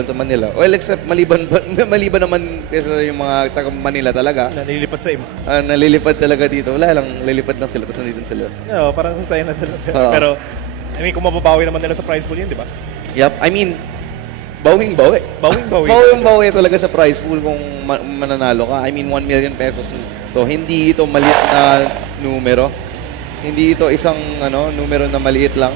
lumalaban sa Manila. Well, except maliban naman kaysa yung mga taga Manila talaga. Nalilipat sa iba. Nalilipad talaga dito. Wala lang, lilipad lang sila, tapos nandito sila. No, parang sasaya na sila. Pero, I mean, kung mababawi naman nila sa prize pool yun, di ba? Yep, I mean, bawing-bawi. Bawing-bawi talaga sa prize pool kung mananalo ka. I mean, 1 million pesos. So, hindi ito maliit na numero. Hindi ito isang numero na maliit lang.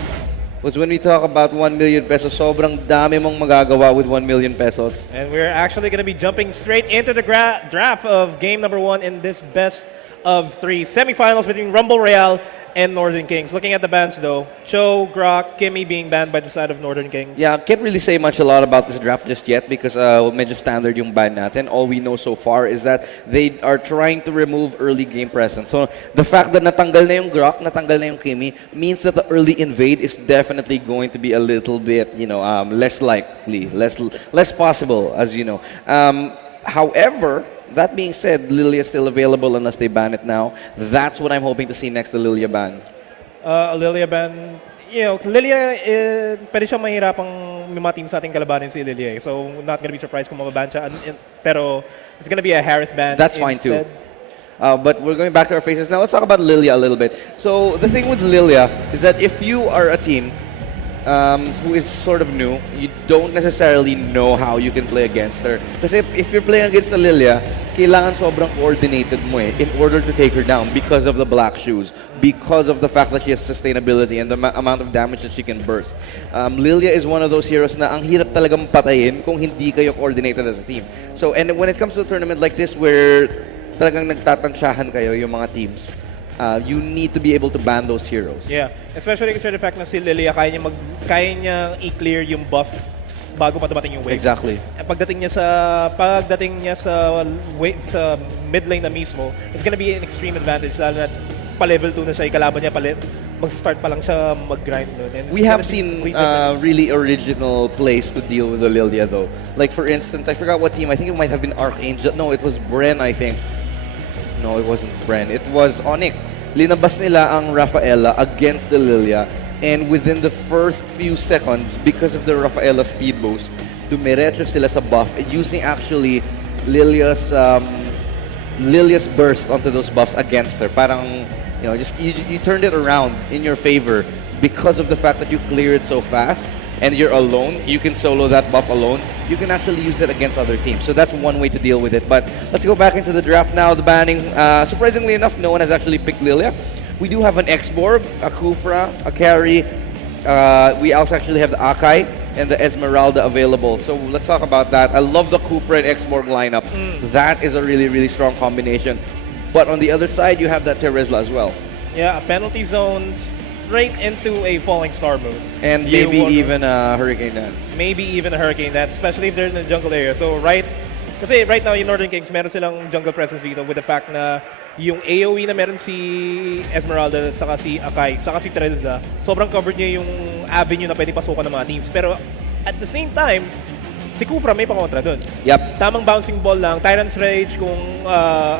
Because when we talk about 1 million pesos, sobrang dami mong magagawa with 1 million pesos. And we're actually going to be jumping straight into the draft of game number 1 in this best of 3 semifinals between Rumble Royale and Northern Kings. Looking at the bans though, Cho, Grok, Kimmy being banned by the side of Northern Kings. Yeah, can't really say much a lot about this draft just yet because medyo standard yung ban natin. All we know so far is that they are trying to remove early game presence. So the fact that natanggal na yung Grok, natanggal na yung Kimmy, means that the early invade is definitely going to be a little bit, less likely, less possible, as you know. However, that being said, Lilia is still available unless they ban it now. That's what I'm hoping to see next, the Lilia ban. Lilia ban, Lilia, pwede siyang mahirapang may team sa ating kalabanin si Lilia. So, not gonna be surprised kung mababan siya. Pero, it's gonna be a Harith ban. That's fine too. But we're going back to our faces now. Let's talk about Lilia a little bit. So, the thing with Lilia is that if you are a team who is sort of new, you don't necessarily know how you can play against her. Kasi if you're playing against the Lilia, kailangan sobrang coordinated mo in order to take her down because of the black shoes, because of the fact that she has sustainability and the amount of damage that she can burst. Lilia is one of those heroes na ang hirap talagang patayin kung hindi kayo coordinated as a team. So, and when it comes to a tournament like this where talagang nagtatansyahan kayo yung mga teams, you need to be able to ban those heroes. Yeah, especially consider the fact na si Lilia kaya niya i-clear yung buff bago pa dumating yung wave. Exactly. Pagdating niya sa mid lane na mismo, it's gonna be an extreme advantage lalo na pa-level 2 na siya, ikalaban niya mag-start pa lang siya mag-grind nun. We have seen really original plays to deal with the Lilia though. Like for instance, I forgot what team, I think it might have been Archangel. No, it was Bren, I think. No, it wasn't Bren. It was Onyx. Linabas nila ang Rafaela against the Lilia, and within the first few seconds, because of the Rafaela speed boost, dumiretso sila sa buff, using actually Lilia's burst onto those buffs against her. Parang, you turned it around in your favor because of the fact that you clear it so fast. And you're alone, you can solo that buff alone, you can actually use it against other teams. So that's one way to deal with it. But let's go back into the draft now. The banning, surprisingly enough, no one has actually picked Lilia. We do have an X-Borg, a Kufra, a Carry. We also actually have the Akai and the Esmeralda available. So let's talk about that. I love the Kufra and X-Borg lineup. That is a really, really strong combination. But on the other side, you have that Terizla as well. Yeah, penalty zones, straight into a falling star mode. And maybe even a Hurricane Dance. Maybe even a Hurricane Dance, especially if they're in the jungle area. So kasi right now yung Northern Kings, meron silang jungle presence dito with the fact na yung AoE na meron si Esmeralda, saka si Akai, saka si Trelza, sobrang covered niya yung avenue na pwede pasukan ng mga teams. Pero at the same time, si Kufra may pangontra dun. Yep. Tamang bouncing ball lang. Tyrant's Rage kung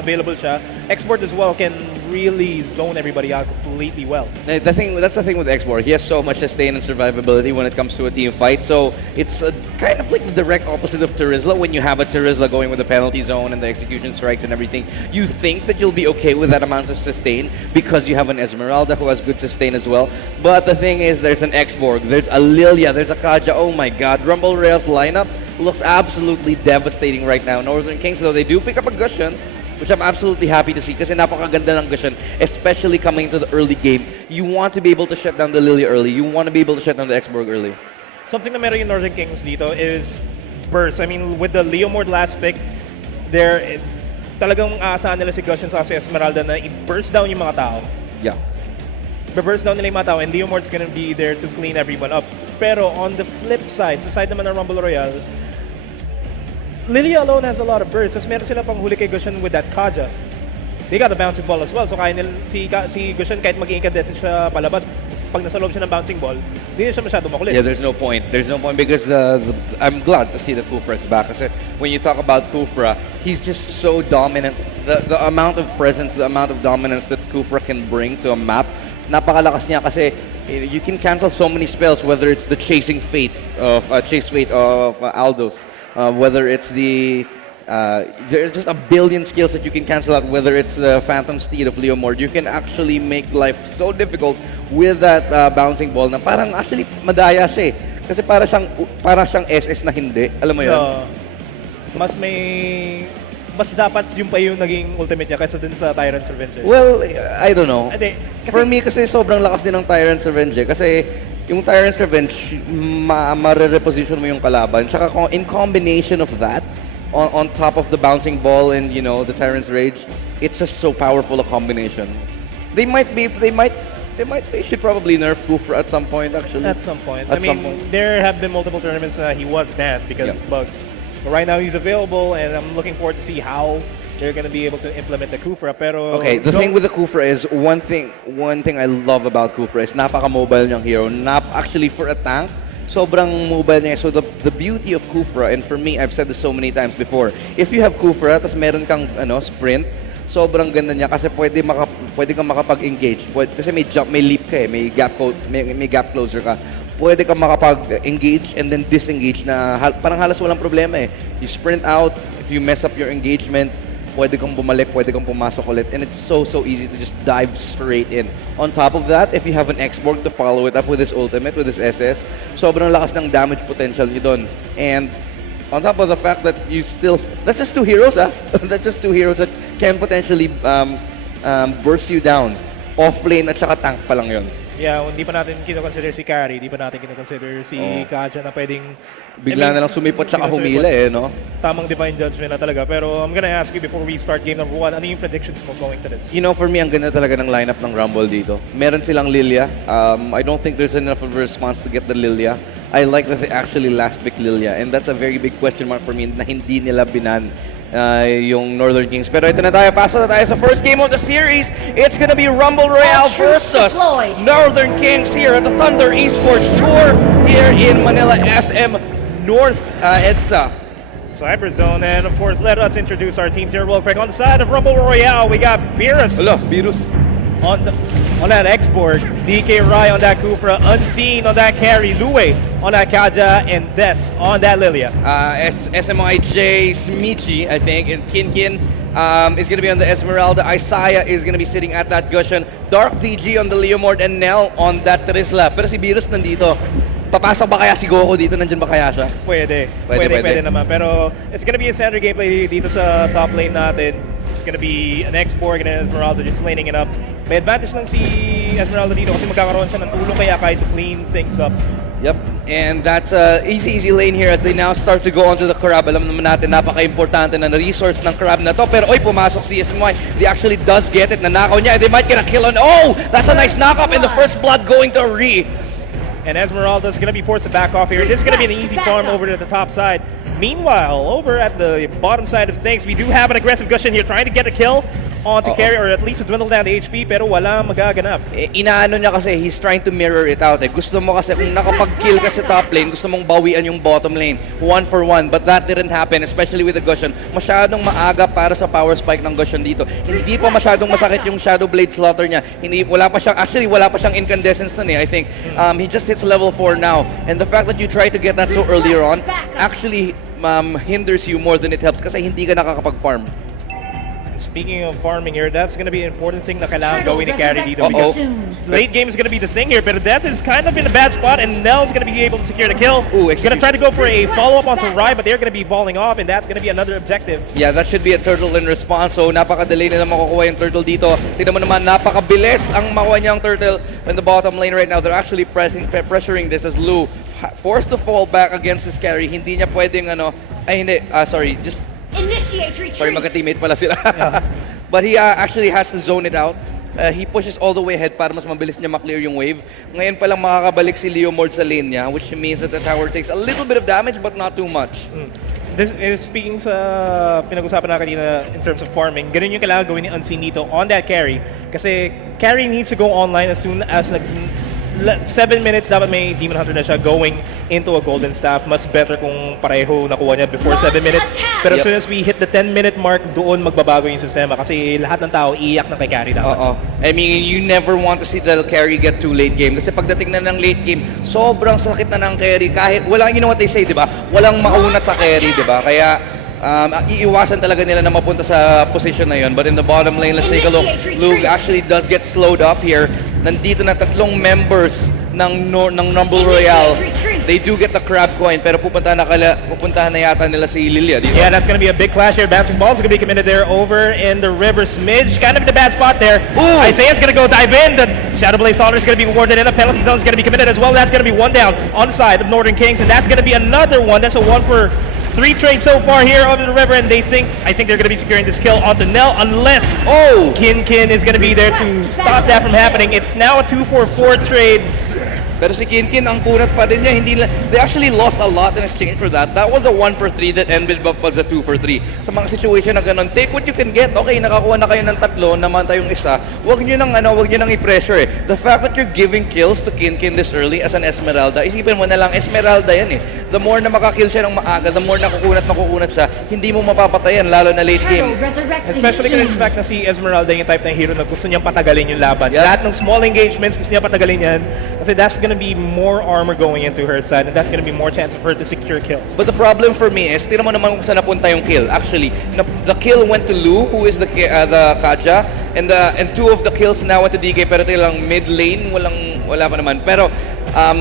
available siya. Export as well can really zone everybody out completely well. That's the thing with X-Borg. He has so much sustain and survivability when it comes to a team fight. So it's kind of like the direct opposite of Terizla. When you have a Terizla going with the penalty zone and the execution strikes and everything, you think that you'll be okay with that amount of sustain because you have an Esmeralda who has good sustain as well. But the thing is, there's an X-Borg, there's a Lilia, there's a Kaja. Oh my God, Rumble Royale's lineup looks absolutely devastating right now. Northern Kings, though, they do pick up a Gushen, which I'm absolutely happy to see kasi napakaganda ng Gushen, especially coming into the early game. You want to be able to shut down the Lilia early. You want to be able to shut down the X-Borg early. Something na meron yung Northern Kings dito is burst. I mean, with the Leomord last pick, talagang aasahan nila si Gushen sa si Esmeralda na i-burst down yung mga tao. Yeah. Burst down nila yung mga tao and Leomord's gonna be there to clean everyone up. Pero on the flip side, sa side naman ng Rumble Royale, Lilia alone has a lot of bursts. Tapos meron sila pang huli kay Gushen with that Kaja. They got a bouncing ball as well. So kaya si Gushen kahit mag-incandescent siya palabas, pag nasa loob siya ng bouncing ball, hindi na siya masyado makulit. Yeah, there's no point. There's no point because I'm glad to see that Kufra is back. Kasi when you talk about Kufra, he's just so dominant. The amount of presence, the amount of dominance that Kufra can bring to a map napakalakas niya kasi you can cancel so many spells, whether it's the chase fate of Aldos, whether it's there's just a billion skills that you can cancel out, whether it's the Phantom Steed of Leomord. You can actually make life so difficult with that bouncing ball na parang actually madaya siya eh. Kasi para siyang SS na hindi. Alam mo yun? Mas dapat yung pa yung naging ultimate niya kaysa dun sa Tyrant's Revenge. Well, I don't know. Kasi, for me kasi sobrang lakas din ng Tyrant's Revenge kasi yung Tyrant's Revenge, ma-reposition mo yung kalaban. Tsaka in combination of that, on top of the bouncing ball and the Tyrant's Rage, it's just so powerful a combination. They should probably nerf Kufra at some point actually. At some point. There have been multiple tournaments he was banned because of bugs. But right now he's available and I'm looking forward to see how they're going to be able to implement the Kufra. Pero okay, the thing with the Kufra is one thing I love about Kufra is napaka-mobile niyang hero. Actually for a tank, sobrang mobile niya. So the beauty of Kufra, and for me, I've said this so many times before, if you have Kufra, tapos meron kang sprint, sobrang ganda niya kasi pwede kang makapag-engage. Kasi may leap ka eh, may gap closer ka. Pwede kang makapag-engage and then disengage na parang halos walang problema eh. You sprint out, if you mess up your engagement, pwede kang bumalik, pwede kang pumasok ulit, and it's so easy to just dive straight in. On top of that, if you have an X-Borg to follow it up with his ultimate, with his SS, sobrang lakas ng damage potential niyo doon. And on top of the fact that that's just two heroes that's just two heroes that can potentially burst you down. Off-lane at saka tank pa lang yun. Yeah, hindi pa natin kino-consider si Carry, hindi pa natin kino-consider si Kaja na pwedeng bigla na lang sumipot tsaka humila no? Tamang divine judgment na talaga. Pero I'm gonna ask you before we start game number 1, ano yung predictions mo going to this? For me, ang ganda talaga ng lineup ng Rumble dito. Meron silang Lilia. I don't think there's enough of a response to get the Lilia. I like that they actually last pick Lilia, and that's a very big question mark for me na hindi nila binan yung Northern Kings. Pero ito na tayo, pasok na tayo sa first game of the series. It's gonna be Rumble Royale versus Northern Kings here at the Thunder Esports Tour here in Manila, SM North EDSA. Cyberzone, and of course, let us introduce our teams here real quick. On the side of Rumble Royale, we got Beerus. Hello, Beerus. On that X-Borg, DK Rai on that Kufra, Unseen on that Carry, Lue on that Kaja, and Des on that Lilia. SMIJ, Smichi, I think, and Kinkin is going to be on the Esmeralda. Isaiah is going to be sitting at that Gushan. Dark DG on the Leomord, and Nell on that Trisla. Pero si Beerus nandito. Papasok ba kaya si Goku dito? Nandyan ba kaya siya? Pwede naman. Pero it's gonna be a standard gameplay dito sa top lane natin. It's gonna be an X-Borg and an Esmeralda just laning it up. May advantage lang si Esmeralda dito kasi magkakaroon siya ng tulong kay Akai to clean things up. Yep, and that's easy lane here as they now start to go onto the Crab. Alam naman natin, napaka-importante na resource ng Crab na to. Pero pumasok si SMY. They actually does get it. Nanakaw niya. They might get a kill on. Oh, that's a nice knock-up, and the first blood going to Ree. And Esmeralda's going to be forced to back off here. This is going to be an easy farm over to the top side. Meanwhile, over at the bottom side of things, we do have an aggressive Gushin here trying to get a kill onto Carry, or at least to dwindle down the HP, pero wala magaganap. Inaano niya kasi, he's trying to mirror it out. Gusto mo kasi, kung nakapag-kill ka sa top lane, gusto mong bawian yung bottom lane, 1-for-1. But that didn't happen, especially with the Gushin. Masyadong maaga para sa power spike ng Gushin dito. Hindi pa masyadong masakit yung Shadow Blade Slaughter niya. Wala pa siyang incandescence nun I think. He just hits level 4 now. And the fact that you try to get that so earlier on actually hinders you more than it helps kasi hindi ka nakakapag-farm. Speaking of farming here, that's going to be an important thing na kailangan gawin ni Carry dito. Because late game is going to be the thing here, but Des is kind of in a bad spot, and Nell's going to be able to secure the kill. He's going to try to go for a follow-up onto Rai, but they're going to be falling off, and that's going to be another objective. Yeah, that should be a turtle in response. So napaka-delay na makukuha yung turtle dito. Tignan mo naman, napaka-bilis ang makuha niyang turtle in the bottom lane right now. They're actually pressuring this as Lu forced to fall back against this Carry. Hindi niya pwedeng just initiate retreat. Sorry, magka-teammate pala sila. But he actually has to zone it out. He pushes all the way ahead para mas mabilis niya maklear yung wave. Ngayon pa lang makakabalik si Leomord sa lane niya, which means that the tower takes a little bit of damage but not too much. This is speaking sa pinag-usapan na kanina in terms of farming. Ganun yung kailangan gawin ni Unseen dito on that Carry. Kasi Carry needs to go online as soon as 7 minutes dapat may Demon Hunter na siya going into a Golden Staff. Mas better kung pareho nakuha niya before 7 minutes. Pero as soon as we hit the 10-minute mark, doon magbabago yung sistema kasi lahat ng tao iiyak na kay carry dapat. Oo. I mean, you never want to see the carry get too late game. Kasi pagdating na ng late game, sobrang sakit na ng carry. Kahit, you know what they say, di ba? Walang maunat sa carry, di ba? Kaya, iiwasan talaga nila na mapunta sa position na yun. But in the bottom lane, let's take a look. Luke actually does get slowed up here. Nandito na tatlong members ng Rumble Royale. They do get the crab coin, pero pupuntahan na yata nila si Lilia dito. Yeah, that's going to be a big clash here. Bouncing balls are going to be committed there over in the river. Smidge kind of in a bad spot there. Ooh. Isaiah's going to go dive in. The Shadow Blaze Saunter is going to be awarded, and a penalty zone is going to be committed as well. That's going to be one down on the side of Northern Kings, and that's going to be another one. That's a 1 for 3 trade so far here over the river, and I think they're going to be securing this kill onto Nell unless Kin is going to be there to stop that from happening. It's now a 2 for 4 trade. Pero si Kinkin, ang kunat pa din niya. They actually lost a lot in exchange for that. That was a 1 for 3 that ended up as a 2 for 3. Sa mga situation na ganun, take what you can get. Okay, nakakuha na kayo ng tatlo, naman tayong isa. Huwag nyo nang i-pressure eh. The fact that you're giving kills to Kinkin this early as an Esmeralda, isipin mo na lang, Esmeralda yan eh. The more na makakill siya ng maaga, the more nakukunat siya, hindi mo mapapatayan, lalo na late game. Especially kasi the fact na si Esmeralda yung type ng hero na gusto niyang patagalin yung laban. Lahat ng small engagements, gusto niya patagalin yan. Kasi that's gonna be more armor going into her side, and that's gonna be more chance of her to secure kills. But the problem for me is, tira mo naman kung saan napunta yung kill. Actually, the kill went to Lu, who is the Kaja, and 2 of the kills now went to DK, pero lang mid lane, wala pa naman. Pero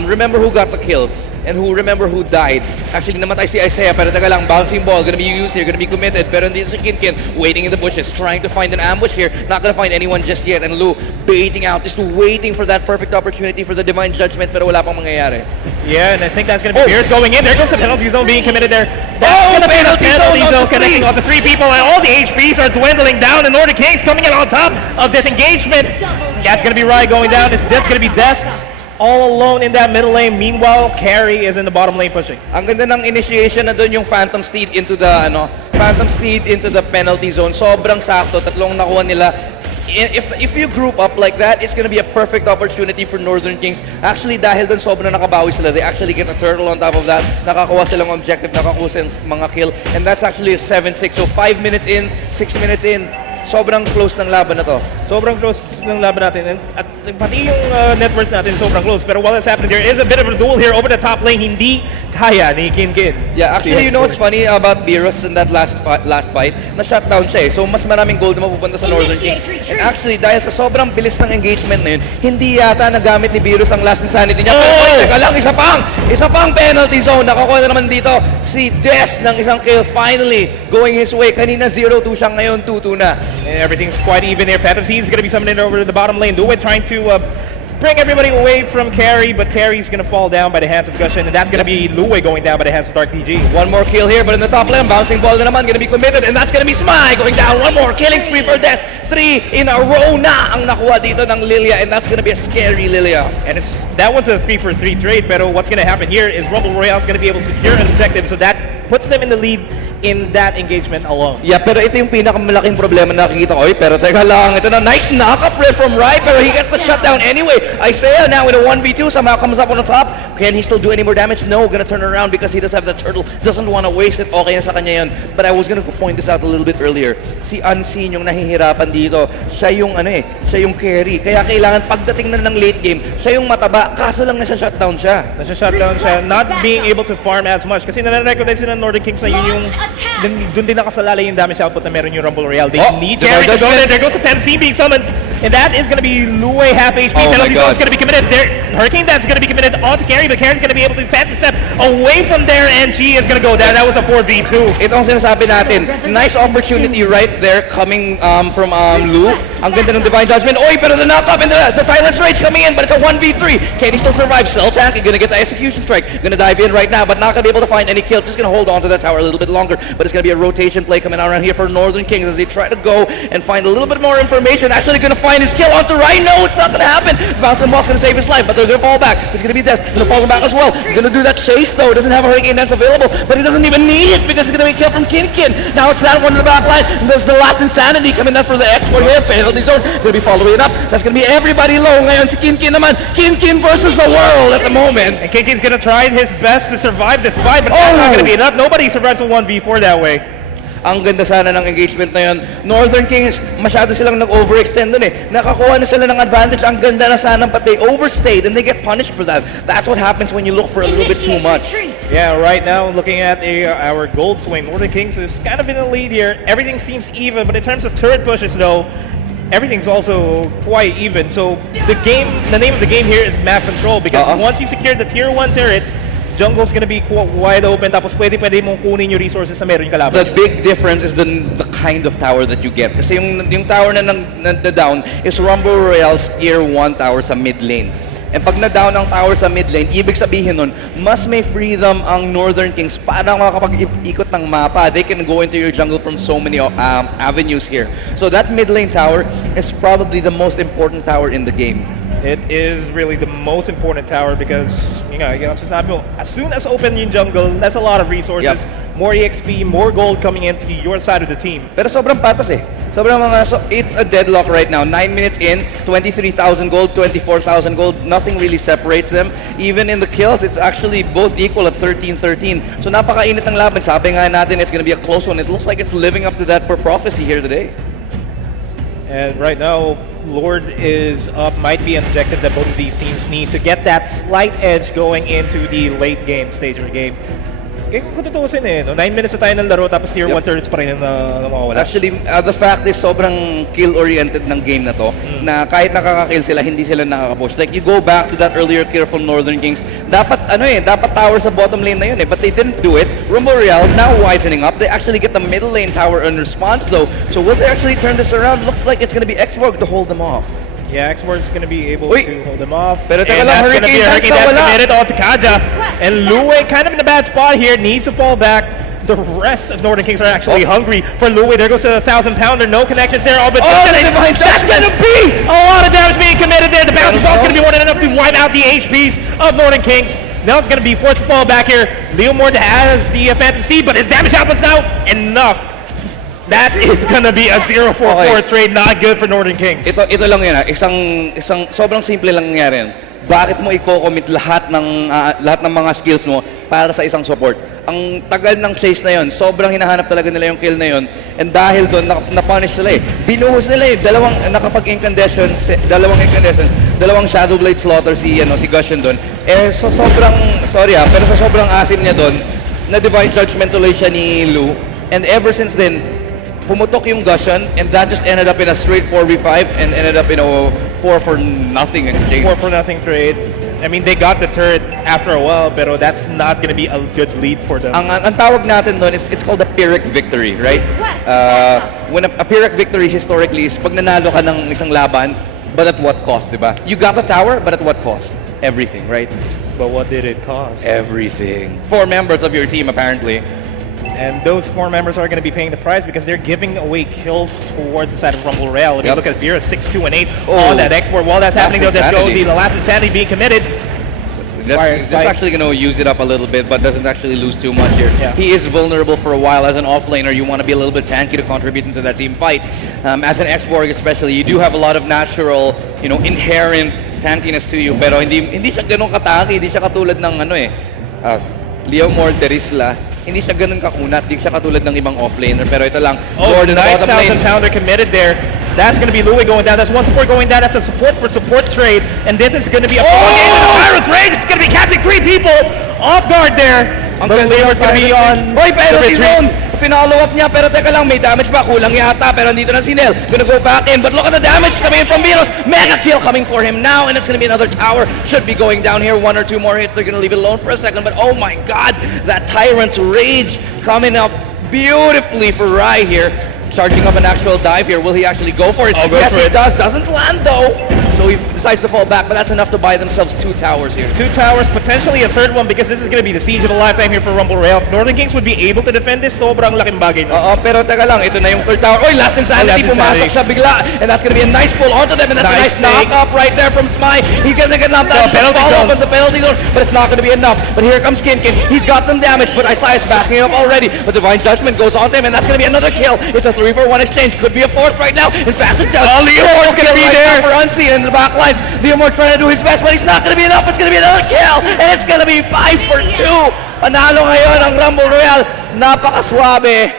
remember who got the kills and remember who died. Actually, namatay si Isaiah, pero taga lang, bouncing ball, gonna be used here, gonna be committed. Pero hindi si Kinkin, waiting in the bushes, trying to find an ambush here. Not gonna find anyone just yet. And Lu baiting out, just waiting for that perfect opportunity for the divine judgment, pero wala pang mangyayari. Yeah, and I think that's gonna be Beers going in. There goes the penalty zone being committed there. That's gonna be the penalty zone connecting on the 3 people, and all the HPs are dwindling down, and Northern Kings coming in on top of this engagement. That's gonna be Rai going down. It's just gonna be Dest all alone in that middle lane. Meanwhile, Carry is in the bottom lane pushing. Ang ganda ng initiation na doon yung Phantom Steed into the penalty zone. Sobrang sakto, tatlong nakuha nila. If you group up like that, it's gonna be a perfect opportunity for Northern Kings. Actually, dahil doon sobrang nakabawi sila, they actually get a turtle on top of that. Nakakuha silang objective, nakakuha silang mga kill, and that's actually a 7-6. So 5 minutes in, 6 minutes in, sobrang close ng laban na to. Sobrang close ng laban natin. At pati yung net worth natin sobrang close. Pero while that's happening, there is a bit of a duel here over the top lane. Hindi kaya ni Kinkin. Yeah, actually, you know what's funny about Beerus in that last fight? Na-shutdown siya eh. So, mas maraming gold na mapupunta sa Northern Kings. And actually, dahil sa sobrang bilis ng engagement na yun, hindi yata nagamit ni Beerus ang last insanity niya. Pero, teka lang, isa pang penalty zone. Nakakuha na naman dito si Des ng isang kill. Finally, going his way. Kanina 0-2 siya, ngayon 2-2 na. And everything's quite even here. Phantom Seed is going to be summoned over to the bottom lane. Luwe trying to bring everybody away from Carry, but Carry's going to fall down by the hands of Gushin, and that's going to be Luwe going down by the hands of Dark DG. One more kill here, but in the top lane, bouncing ball na naman, going to be committed, and that's going to be Smai going down. One more killing spree for Des. 3 in a row na ang nakuha dito ng Lilia, and that's going to be a scary Lilia. And that was a 3 for 3 trade, pero what's going to happen here is Rumble Royale is going to be able to secure an objective, so that puts them in the lead in that engagement alone. Yeah, pero ito yung pinakamalaking problema na nakikita ko. Pero teka lang, ito na, nice knock-up riff from Rai, pero he gets the shutdown anyway. Isaiah now in a 1v2, somehow comes up on the top. Can he still do any more damage? No, gonna turn around because he does have the turtle. Doesn't want to waste it. Okay na sa kanya yun. But I was gonna point this out a little bit earlier. Si Unseen yung nahihirapan dito. Siya yung carry. Kaya kailangan pagdating na ng late game, siya yung mataba. Kaso lang nasa-shutdown siya. Nasa-shutdown siya. Not being able to farm as much. Kasi nare-recognize sila ng Northern Kings na yun yung doon din nakasalalay yung damage output na meron yung Rumble Royale. They need Carry to go there. There goes the Fantasy being summoned. And that is going to be Luwe half HP. Penalty zone is going to be committed. Hurricane Dance is going to be committed onto Carry, but Carry's going to be able to phantom step away from there, and she is going to go down. That was a 4v2. Ito ang sinasabi natin. Nice opportunity right there coming from Lu. Ang ganda ng Divine Judgment. Oy, pero the knock-up and the Tyrant's Rage coming in, but it's a 1v3. Can he still survive? Cell Tank, he's going to get the Execution Strike. Going to dive in right now, but not going to be able to find any kills. Just going to hold on to that tower a little bit longer, but it's going to be a rotation play coming out around here for Northern Kings as they try to go and find a little bit more information. Actually going to find find his kill onto Rhino. It's not gonna happen. Bouncing ball's gonna save his life, but they're gonna fall back. It's gonna be Des. Gonna fall back as well. He's gonna do that chase though. Doesn't have a Hurricane Dance available, but he doesn't even need it because he's gonna be killed from Kinkin. Now it's that one in the back line. And there's the last Insanity coming up for the export here. Penalty zone. Gonna be following it up. That's gonna be everybody low. Ngayon si Kinkin naman. Kinkin versus the world at the moment. And Kinkin's gonna try his best to survive this fight, but that's not gonna be enough. Nobody survives a 1v4 that way. Ang ganda sana ng engagement na yun. Northern Kings, masyado silang nag-overextend dun eh. Nakakuha na sila ng advantage. Ang ganda na sana, but they overstayed and they get punished for that. That's what happens when you look for a little bit too much. Yeah, right now, looking at our gold swing, Northern Kings is kind of in the lead here. Everything seems even, but in terms of turret pushes though, everything's also quite even. So the name of the game here is map control because once you secure the tier 1 turrets, jungle's gonna be wide open tapos pwede mong kunin yung resources na meron yung kalaban. The big difference is the kind of tower that you get. Kasi yung tower na down is Rumble Royale's tier 1 tower sa mid lane. And pag na-down ang tower sa mid lane, ibig sabihin nun, mas may freedom ang Northern Kings para makakapag-ikot ng mapa. They can go into your jungle from so many avenues here. So that mid lane tower is probably the most important tower in the game. It is really the most important tower because, as soon as open yung jungle, that's a lot of resources, more EXP, more gold coming into your side of the team. Pero sobrang patas eh. It's a deadlock right now. 9 minutes in, 23,000 gold, 24,000 gold. Nothing really separates them. Even in the kills, it's actually both equal at 13-13. So napakainit ng laban. Sabi nga natin, it's gonna be a close one. It looks like it's living up to that prophecy here today. And right now, Lord is up, might be an objective that both of these teams need to get that slight edge going into the late game stage of the game. Kaya kung tutuusin 9 minutes na tayo ng laro tapos tier 1 turrets pa rin na mawawala. Actually, the fact is sobrang kill-oriented ng game na to, na kahit nakaka-kill sila, hindi sila nakaka-push. Like, you go back to that earlier kill from Northern Kings, dapat tower sa bottom lane na yun but they didn't do it. Rumble Royale now wisening up. They actually get the middle lane tower in response though. So will they actually turn this around? Looks like it's gonna be Xborg to hold them off. Yeah, Xborg's gonna be able to hold them off. Pero teka and lang, that's gonna be a Hurricane Dance committed on to Kaja. And Luwe kind of in a bad spot here, needs to fall back. The rest of Northern Kings are actually hungry for Luwe. There goes a 1,000-pounder, no connections there. But that's gonna be a lot of damage being committed there. The bouncing ball's gonna be more than enough to wipe out the HPs of Northern Kings. Now it's gonna be forced to fall back here. Leomord has the Phantom Seed, but his damage output's now enough. That is gonna be a 0-4-4 trade, not good for Northern Kings. Ito lang yun isang sobrang simple lang nangyari yun. Bakit mo i-commit lahat ng mga skills mo para sa isang support? Ang tagal ng chase na yun, sobrang hinahanap talaga nila yung kill na yun. And dahil doon, na-punish sila eh. Binuhos nila eh, dalawang dalawang Shadow Blade Slaughter si Gusion doon. So sobrang asim niya doon, na Divine Judgment tuloy siya ni Lu. And ever since then, pumutok yung Gusion, and that just ended up in a straight 4v5 and ended up in a 4-for-nothing exchange. 4-for-nothing trade. I mean, they got the turret after a while, pero that's not gonna be a good lead for them. Ang tawag natin doon is it's called a Pyrrhic victory, right? When a Pyrrhic victory historically is pag nanalo ka ng isang laban, but at what cost, di ba? You got the tower, but at what cost? Everything, right? But what did it cost? Everything. 4 members of your team, apparently. And those 4 members are going to be paying the price because they're giving away kills towards the side of Rumble Royale. If you look at Vera, 6-2 and 8 on that export. While that's happening, though, there's going to be the last Insanity being committed. Just actually going to use it up a little bit, but doesn't actually lose too much here. Yeah. He is vulnerable for a while. As an offlaner, you want to be a little bit tanky to contribute into that team fight. As an Xborg especially, you do have a lot of natural, inherent tankiness to you. Pero hindi siya ganun kataki, hindi siya katulad ng Leomord, Derisla. Hindi siya ganun kakunat, hindi siya katulad ng ibang offlaner. Pero ito lang, Lord in the bottom lane. 1,000-pounder committed there. That's going to be Louis going down. That's one support going down. That's a support for support trade. And this is going to be a full game with the Pirates Rage. It's going to be catching 3 people off guard there. But Leomord's going to be on the retreat. Finalo up niya, pero teka lang, may damage ba? Kulang yata, pero nandito na si Nel. Gonna go back in, but look at the damage coming in from Miros. Mega kill coming for him now, and it's gonna be another tower. Should be going down here. 1 or 2 more hits. They're gonna leave it alone for a second, but oh my god, that Tyrant's Rage coming up beautifully for Rai here. Charging up an actual dive here. Will he actually go for it? Yes, he does. Doesn't land though. So he decides to fall back, but that's enough to buy themselves 2 towers here. 2 towers, potentially a third one because this is going to be the siege of a lifetime here for Rumble Royale. If Northern Kings would be able to defend this, sobrang laking bagay na. Oo, pero teka lang, ito na yung third tower. Oy, Last Insanity, Last pumasok Insanity. siya bigla. And that's gonna be a nice pull onto them, and that's Nice a nice take. knock up right there from Smite. He's gonna get knocked out. So, penalty Follow zone. up on the penalty zone, but it's not gonna be enough. But here comes Kinkin. He's got some damage, but Isaiah is backing him up already. But Divine Judgment goes onto him, and that's gonna be another kill. It's a 3-for-1 exchange. Could be a fourth right now. In fact, it does. Oh, Leomord's gonna be there. For unseen in the back lines. Leomord trying to do his best, but it's not gonna be enough. It's gonna be another kill, and it's gonna be 5-for-2. Panalo ngayon ang Rumble Royale. Napakaswabe.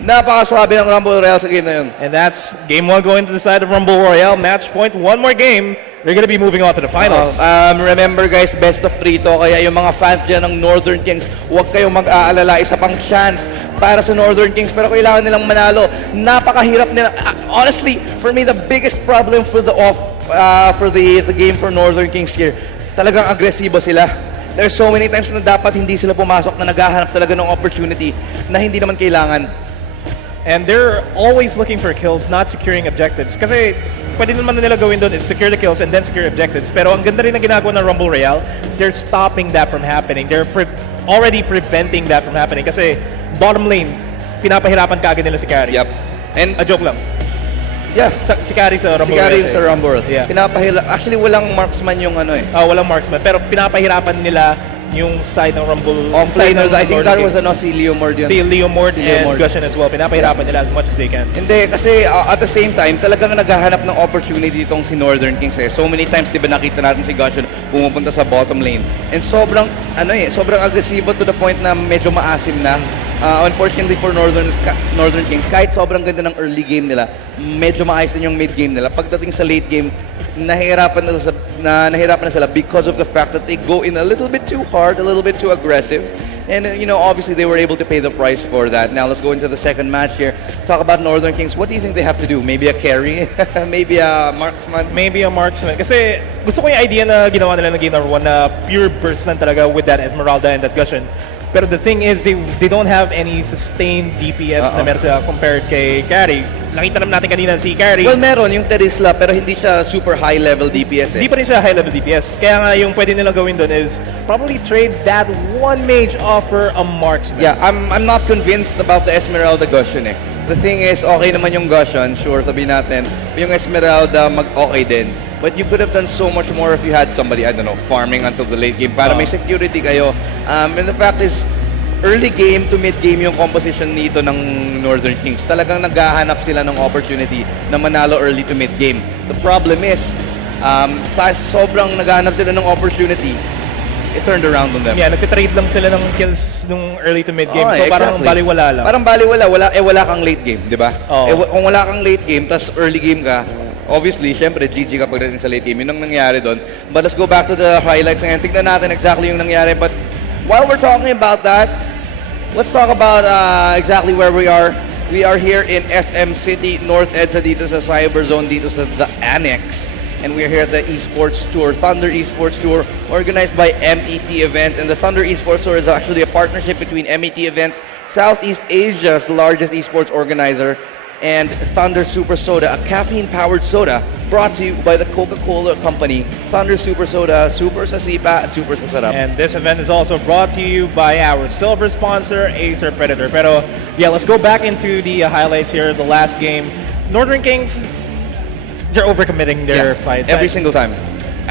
Napakaswabe ng Rumble Royale sa game na yun. And that's game 1 going to the side of Rumble Royale. Match point, 1 more game. They're going to be moving on to the finals. Remember guys, best of 3 to. Kaya yung mga fans dyan ng Northern Kings, huwag kayong mag-aalala. Isa pang chance para sa Northern Kings. Pero kailangan nilang manalo. Napakahirap nila. Honestly, for me, the biggest problem for the game for Northern Kings here, talagang agresibo sila. There's so many times na dapat hindi sila pumasok na naghahanap talaga ng opportunity na hindi naman kailangan. And they're always looking for kills, not securing objectives. Kasi pwede naman nila gawin doon is secure the kills and then secure objectives. Pero ang ganda rin na ginagawa ng Rumble Royale, they're stopping that from happening. They're already preventing that from happening. Kasi bottom lane, pinapahirapan kaagad nila si Carry. Yep. And A joke lang. yeah, Si Carry sa Rumble si Gary Royale. yung sa Rumble. Yeah. Actually, walang marksman yung ano eh. Walang marksman. Pero pinapahirapan nila yung side ng Rumble. Offlaner, I think that was Kings. si Leomord yun. Si Leomord Si and Leomord. Gushin as well. Pinapahirapan nila as much as they can. Hindi, kasi at the same time, talagang naghahanap ng opportunity itong si Northern Kings eh. So many times, di ba nakita natin si Gushin pumupunta sa bottom lane. And sobrang agresibo to the point na medyo maasim na. Unfortunately for Northern Kings, kahit sobrang ganda ng early game nila, medyo maayos din yung mid game nila. Pagdating sa late game, nahihirapan na sila because of the fact that they go in a little bit too hard, a little bit too aggressive. And, obviously they were able to pay the price for that. Now, let's go into the second match here. Talk about Northern Kings. What do you think they have to do? Maybe a carry? Maybe a marksman? Maybe a marksman. Kasi gusto ko yung idea na ginawa nila ng game number 1 na pure burst lang talaga with that Esmeralda and that Gushin. Pero the thing is, they don't have any sustained DPS na meron sila compared kay Carry. Nakita naman natin kanina si Carry. Well, meron yung Terisla, pero hindi siya super high-level DPS eh. Hindi pa rin siya high-level DPS. Kaya nga yung pwede nilang gawin doon is probably trade that one mage offer a marksman. Yeah, I'm not convinced about the Esmeralda Gushin eh. The thing is, okay naman yung Gushin, sure, sabihin natin. Yung Esmeralda, okay din. But you could have done so much more if you had somebody, I don't know, farming until the late game para may security kayo. And the fact is, early game to mid game yung composition nito ng Northern Kings. Talagang naghahanap sila ng opportunity na manalo early to mid game. The problem is, sobrang naghahanap sila ng opportunity, it turned around on them. Yeah, nagtitrade lang sila ng kills nung early to mid game. Oh, So parang exactly. baliwala lang. Parang baliwala, wala kang late game, di ba? Oo. Kung wala kang late game, tas early game ka, obviously, syempre, GG ka pagdating sa late game. Yun ang nangyari doon. But let's go back to the highlights ngayon. Tignan natin exactly yung nangyari. But while we're talking about that, let's talk about exactly where we are. We are here in SM City, North EDSA dito sa Cyber Zone, dito sa The Annex. And we're here at the Esports Tour, Thunder Esports Tour, organized by MET Events. And the Thunder Esports Tour is actually a partnership between MET Events, Southeast Asia's largest esports organizer, and Thunder Super Soda, a caffeine-powered soda brought to you by the Coca-Cola Company. Thunder Super Soda, super sa sipa, super sa sarap. And this event is also brought to you by our silver sponsor, Acer Predator. Pero yeah, let's go back into the highlights here. The last game, Northern Kings, they're overcommitting their fights. Every single time.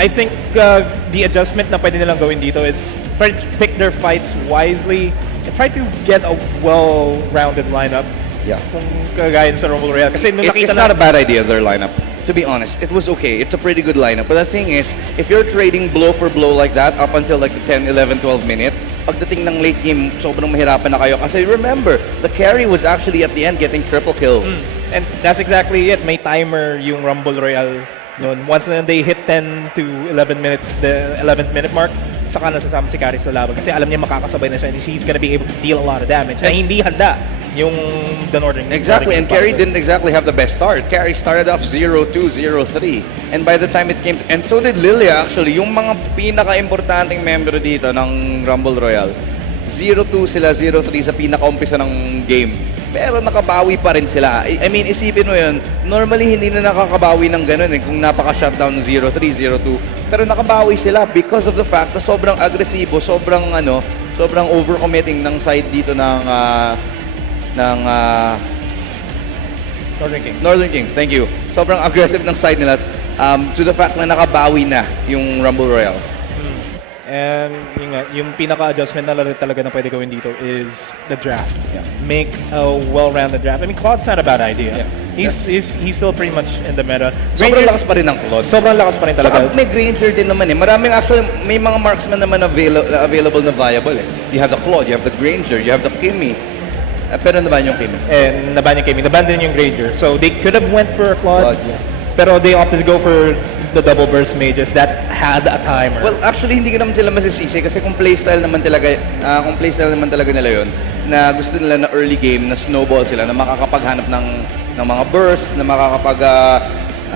I think the adjustment na pwede nilang gawin dito is try to pick their fights wisely and try to get a well-rounded lineup. Yeah. Kung kagaya sa Rumble Royale. Kasi nung It's nakita not a bad idea, their lineup. To be honest, it was okay. It's a pretty good lineup. But the thing is, if you're trading blow for blow like that up until like the 10, 11, 12 minute, pagdating ng late game, sobrang mahirapan na kayo. Kasi remember, the carry was actually at the end getting triple kills. And that's exactly it. May timer yung Rumble Royale noon. Once na they hit 10 to 11 minute, the 11th minute mark, saka na sasama si Carry sa laban. Kasi alam niya makakasabay na siya and she's gonna be able to deal a lot of damage. Na hindi handa yung the Northern. Exactly, and Northern Carry sponsor. didn't exactly have the best start. Carry started off 0-2, 0-3. And by the time it came, and so did Lilia actually, yung mga pinaka-importanting member dito ng Rumble Royale. 0-2 sila, 0-3 sa pinaka-umpisa ng game. pero nakabawi pa rin sila. I mean, isipin mo yun, normally hindi na nakakabawi ng ganun kung napaka-shutdown 0-3, 0-2. Pero nakabawi sila because of the fact na sobrang agresibo, sobrang overcommitting ng side dito ng Northern Kings, thank you. Sobrang aggressive ng side nila to the fact na nakabawi na yung Rumble Royale. And yung pinaka-adjustment na talaga na pwede gawin dito is the draft. Yeah. Make a well-rounded draft. I mean, Claude's not a bad idea. Yeah. He's still pretty much in the meta. Sobrang lakas pa rin ng Claude. Sobrang lakas pa rin talaga. Saka may Granger din naman Maraming actually, may mga marksman naman available na viable You have the Claude, you have the Granger, you have the Kimmy. Pero naban yung Kimmy. And naban yung Kimmy. Naban din yung Granger. So they could have went for a Claude. Yeah. Pero they opted to go for the double burst mages that had a timer. Well, actually hindi ko naman sila masisisi kasi kung playstyle naman talaga nila yon na gusto nila na early game na snowball sila na makakapaghanap ng mga burst, na makakapag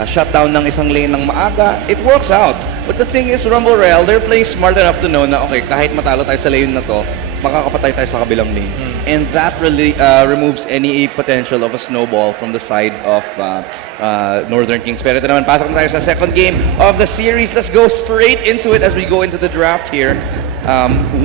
shutdown ng isang lane ng maaga, it works out. But the thing is, Rumble Royale, they're playing smart enough to know na okay, kahit matalo tayo sa lane na to, makakapatay tayo sa kabilang lane. And that really removes any potential of a snowball from the side of Northern Kings. Pero ito naman, pasok na tayo sa second game of the series. Let's go straight into it as we go into the draft here. 1-0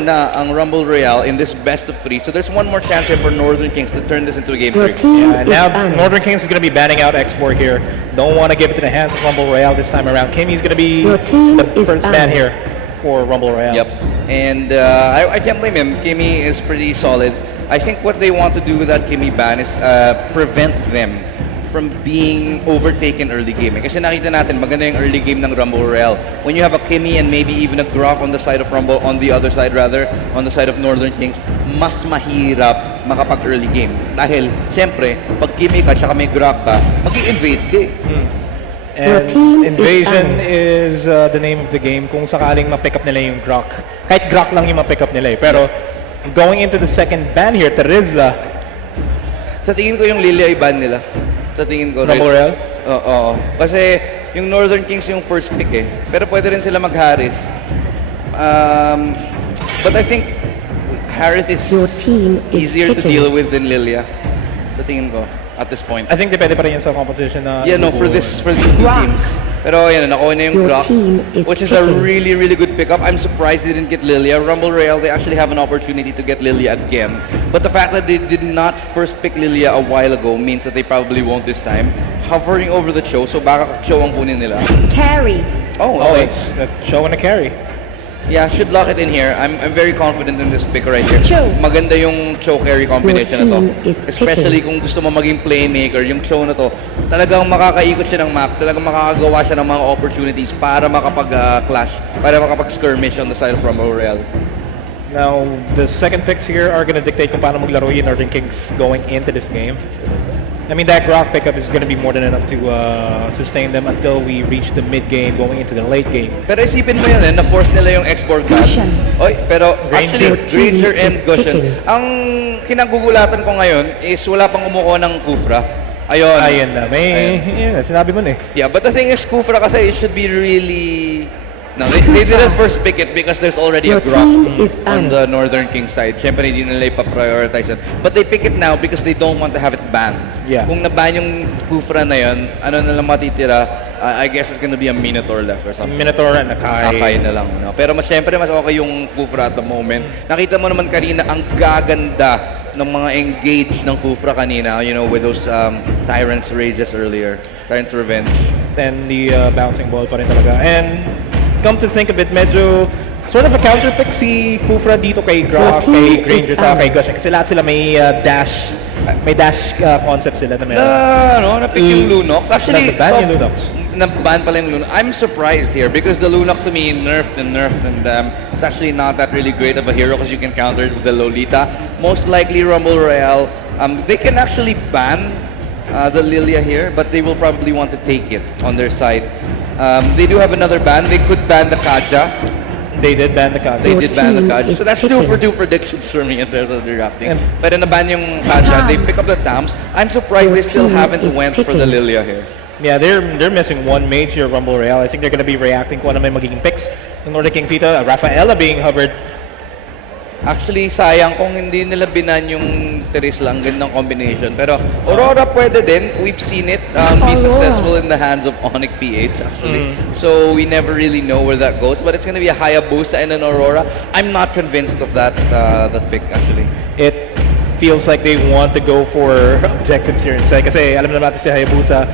na ang Rumble Royale in this best of 3. So there's one more chance here for Northern Kings to turn this into a game 3. Yeah, now Northern Kings is going to be banning out Export here. Don't want to give it to the hands of Rumble Royale this time around. Kimmy's going to be the first ban here for Rumble Royale. Yep. And I can't blame him. Kimmy is pretty solid. I think what they want to do with that Kimmy ban is prevent them from being overtaken early game. Kasi nakita natin, maganda yung early game ng Rumble Royale. When you have a Kimmy and maybe even a Grok on the side of Rumble, on the other side rather, on the side of Northern Kings, mas mahirap makapag early game. Dahil, syempre, pag Kimmy ka, tsaka may Grok ka, mag-i-invade ka And Invasion is the name of the game kung sakaling ma-pick up nila yung Grok. Kahit Grok lang yung ma-pick up nila Pero going into the second ban here, Terizla. Sa tingin ko yung Lilia i-ban nila. Sa tingin ko. Rumble Royale? Oo. Kasi yung Northern Kings yung first pick Pero pwede rin sila mag-Harith. But I think Harith is easier to deal with than Lilia. Sa tingin ko. At this point. I think depende pa rin yan sa composition na for these two teams. Pero yan, nakuha na yung Grok, which is a really, really good pickup. I'm surprised they didn't get Lilia. Rumble Royale, they actually have an opportunity to get Lilia again. But the fact that they did not first pick Lilia a while ago means that they probably won't this time. Hovering over the Cho, so baka Cho ang kunin nila. Carry. Oh, okay. It's a Cho and a carry. Yeah, should lock it in here. I'm very confident in this pick right here. Cho. Maganda yung Cho carry combination na to. Your team is Especially kung gusto mo maging playmaker, yung Cho na to, talagang makakaikot siya ng map, talagang makakagawa siya ng mga opportunities para makapag-clash, para makapag-skirmish on the side of Rumble Royale. Now, the second picks here are going to dictate kung paano maglaro yung Northern Kings going into this game. I mean, that Grok pickup is going to be more than enough to sustain them until we reach the mid-game, going into the late game. Pero isipin mo yun, na-force nila yung export ban. Oy, pero actually, Granger and Gushen. Ang kinagugulatan ko ngayon is wala pang umukuha ng Kufra. Ayun na. Yeah, sinabi mo na Yeah, but the thing is, Kufra kasi it should be really... No, they didn't first pick it because there's already a Grok on the Northern King side. Siyempre, hindi nila ipa-prioritize it. But they pick it now because they don't want to have it banned. Yeah. Kung naban yung Kufra na yun, ano na lang matitira, I guess it's gonna be a Minotaur left or something. Minotaur and a Kai. Kai na lang. No? Pero siyempre, mas okay yung Kufra at the moment. Nakita mo naman kanina, ang gaganda ng mga engage ng Kufra kanina, with those Tyrant's Rages earlier. Tyrant's Revenge. Then the bouncing ball pa rin talaga. And come to think of it, medyo sort of a counter pick si Kufra dito kay Grok, kay Granger, sa kay Gushen. Kasi lahat sila may dash concept sila na meron. Na-pick yung Lunox. Actually, Naban yung Lunox. Naban pala yung Lunox. I'm surprised here because the Lunox to me nerfed and it's actually not that really great of a hero because you can counter it with the Lolita. Most likely Rumble Royale, they can actually ban the Lilia here, but they will probably want to take it on their side. They do have another ban. They could ban the Kaja. They did ban the Kaja. They did ban the Kaja. So that's 2 for 2 predictions for me in terms of the drafting. Pero naban yung Kaja. They pick up the Tams. I'm surprised they still haven't went for the Lilia here. Yeah, they're missing one mage here, Rumble Royale. I think they're going to be reacting kung ano may magiging picks. The Northern Kings dito, Rafaela being hovered. Actually, sayang kung hindi nila binan yung Tiris lang. Gandang combination. Pero Aurora pwede din. We've seen it be successful in the hands of Onyx PH, actually. So we never really know where that goes. But it's gonna be a Hayabusa and an Aurora. I'm not convinced of that pick, actually. It feels like they want to go for objectives here instead. Kasi alam naman natin si Hayabusa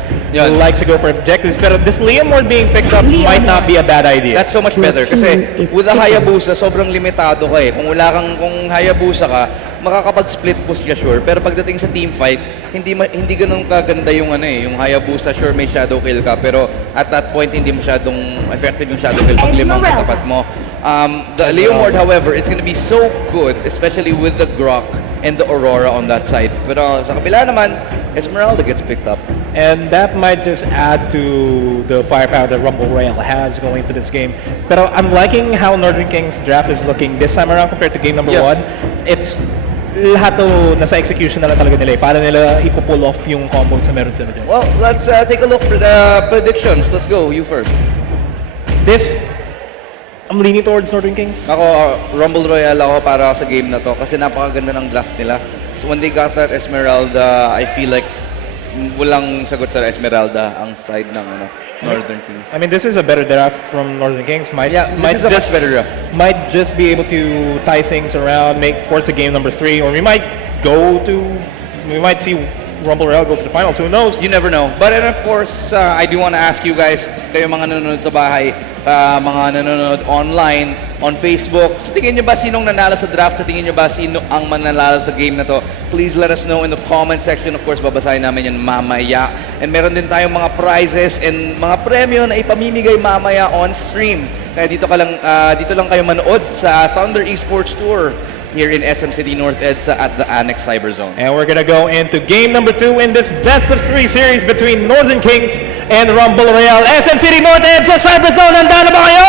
likes to go for objectives. Pero this Leomord being picked up might not be a bad idea. That's so much better. Kasi with the Hayabusa, sobrang limitado ka eh. Kung Hayabusa ka, makakapag-split push ka sure. Pero pagdating sa team fight, hindi ganun kaganda yung yung Hayabusa. Sure, may shadow kill ka. Pero at that point, hindi masyadong effective yung shadow kill pag limang katapat mo. The Leomord, however, is gonna be so good, especially with the Grok and the Aurora on that side. Pero sa kabila naman, Esmeralda gets picked up. And that might just add to the firepower that Rumble Royale has going into this game. Pero I'm liking how Northern Kings draft is looking this time around compared to game number 1. It's lahat to nasa execution na lang talaga nila. Paano nila ipo-pull off yung combos na meron sila dyan. Well, let's take a look for the predictions. Let's go, you first. I'm leaning towards Northern Kings. Ako, Rumble Royale ako para sa game na to kasi napakaganda ng draft nila. So when they got that Esmeralda, I feel like walang sagot sa Esmeralda ang side ng Northern Kings. I mean, this is a better draft from Northern Kings. This is a much better draft. Might just be able to tie things around, force a game number 3, or we might see Rumble Royale go to the finals. Who knows? You never know. But of course, I do want to ask you guys, kayo mga nanonood sa bahay, mga nanonood online, on Facebook, sa tingin nyo ba sinong nanalo sa draft? Sa tingin nyo ba sino ang mananalo sa game na to? Please let us know in the comment section. Of course, babasahin namin yan mamaya. And meron din tayong mga prizes and mga premyo na ipamimigay mamaya on stream. Kaya dito lang kayo manood sa Thunder Esports Tour here in SM City North EDSA at the Annex Cyber Zone. And we're gonna go into game number 2 in this best of 3 series between Northern Kings and Rumble Royale. SM City North EDSA Cyber Zone, handa na ba kayo?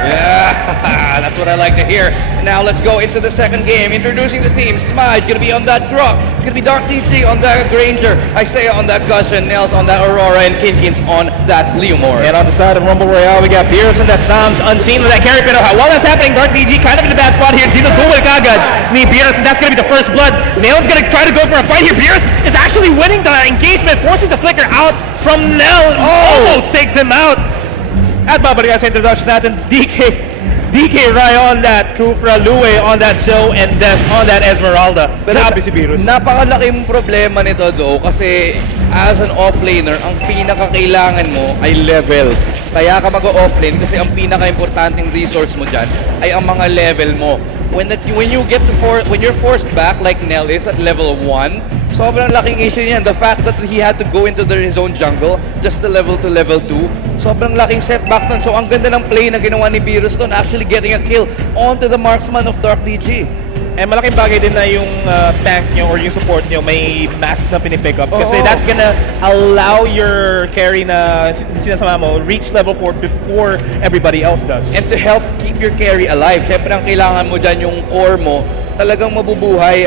Yeah, that's what I like to hear. Now let's go into the second game. Introducing the team. Smudge gonna be on that Grok. It's gonna be Dark DJ on that Granger. Isaiah on that Gushin. Nels on that Aurora. And Kinkins on that Leomord. And on the side of Rumble Royale, we got Beerus and that Thumbs unseen with that carry. Pero while that's happening, Dark DJ kind of in a bad spot here. Dito duel kagad ni Beerus, and that's gonna be the first blood. Nels gonna try to go for a fight here. Beerus is actually winning the engagement, forcing the flicker out from Nel. Almost takes him out. At babalik sa introductions natin, DK Rai on that, Kufra, Lue on that Joe, and Des on that Esmeralda. Grabe si Beerus. Napakalaking problema nito though kasi as an offlaner, ang pinakakailangan mo ay levels. Kaya ka mag-offlane kasi ang pinaka-importanting resource mo dyan ay ang mga level mo. When you're forced back like Nel is at level 1, sobrang laking issue niyan. The fact that he had to go into his own jungle just to level 2, sobrang laking setback nun. So ang ganda ng play na ginawa ni Beerus doon, actually getting a kill onto the marksman of Dark DG. And malaking bagay din na yung tank nyo or yung support nyo may mask na pinipick up kasi that's gonna allow your carry na sinasama mo reach level 4 before everybody else does. And to help keep your carry alive, syempre ang kailangan mo dyan yung core mo talagang mabubuhay,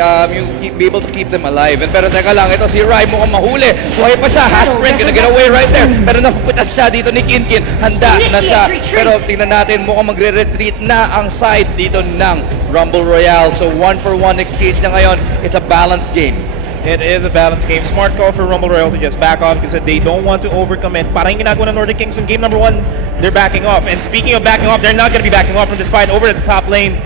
be able to keep them alive. And pero teka lang, ito si Rai mukhang mahuli. Buhay pa siya, Hasprint, gonna get away right there. Pero napupitas siya dito ni Kinkin. Handa na siya. Pero tingnan natin, mukhang magre-retreat na ang side dito ng Rumble Royale. So 1-for-1 exchange na ngayon. It's a balanced game. It is a balanced game. Smart call for Rumble Royale to just back off because they don't want to overcommit. Parang ginagawa ng Northern Kings in game number 1, they're backing off. And speaking of backing off, they're not going to be backing off from this fight over at the top lane.